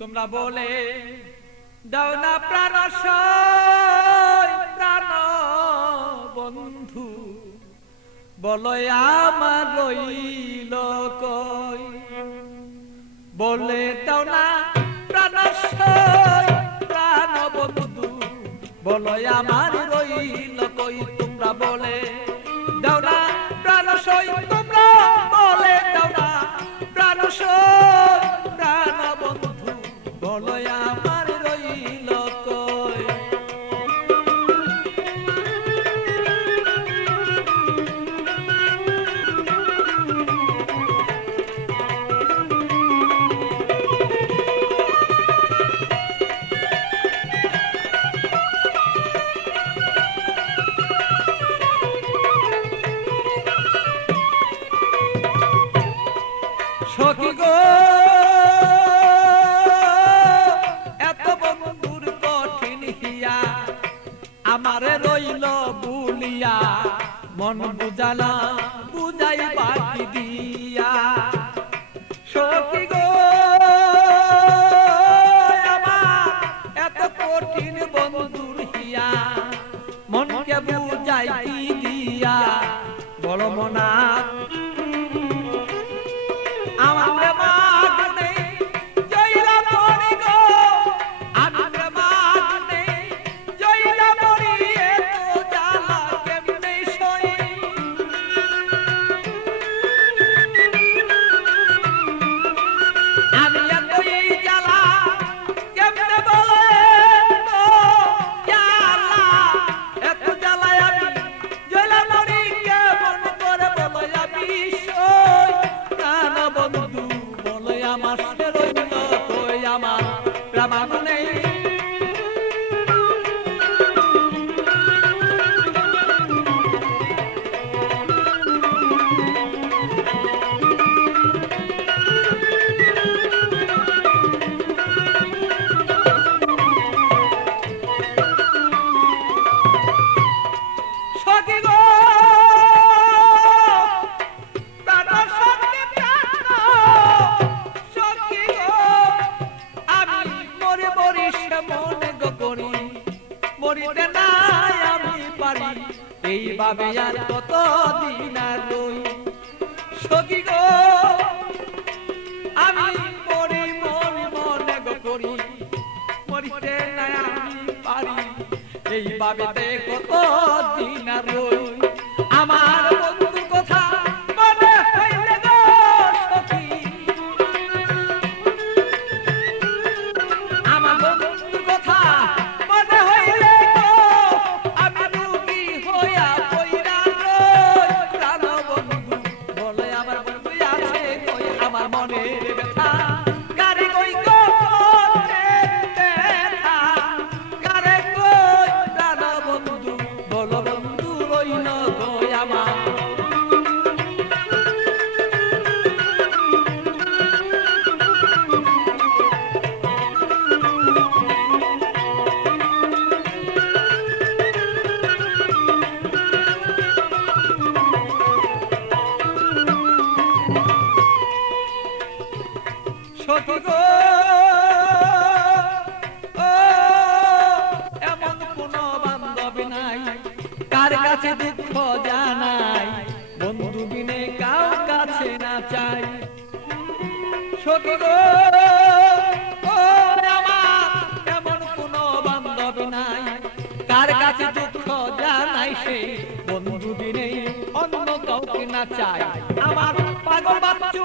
তোমরা বলে, দাও না প্রাণ প্রাণ বন্ধু। বলো আমার রইল কই? বলে, দাও না প্রাণ প্রাণ বন্ধু। বলো আমার রইল কই? তোমরা বলে, দাও না প্রাণ বলো আমারে রইল বুলিয়া। মন বুঝালা বুঝাই বাকি দিয়া? সখী গো আমার মরিতে নাই আমি পারি। এইভাবে আর কত দিন আর রই সখী গো, আমি মরি মরি মনে গো করি। মরিতে নাই আমি পারি। এইভাবে কত দিন बैठा চাই ছোট এমন কোন বান্ধব নাই। কার কাছে দুঃখ জানাই সে বন্ধু দিনে অন্য কাউকে না চাই। আমার পাগল বাচ্চু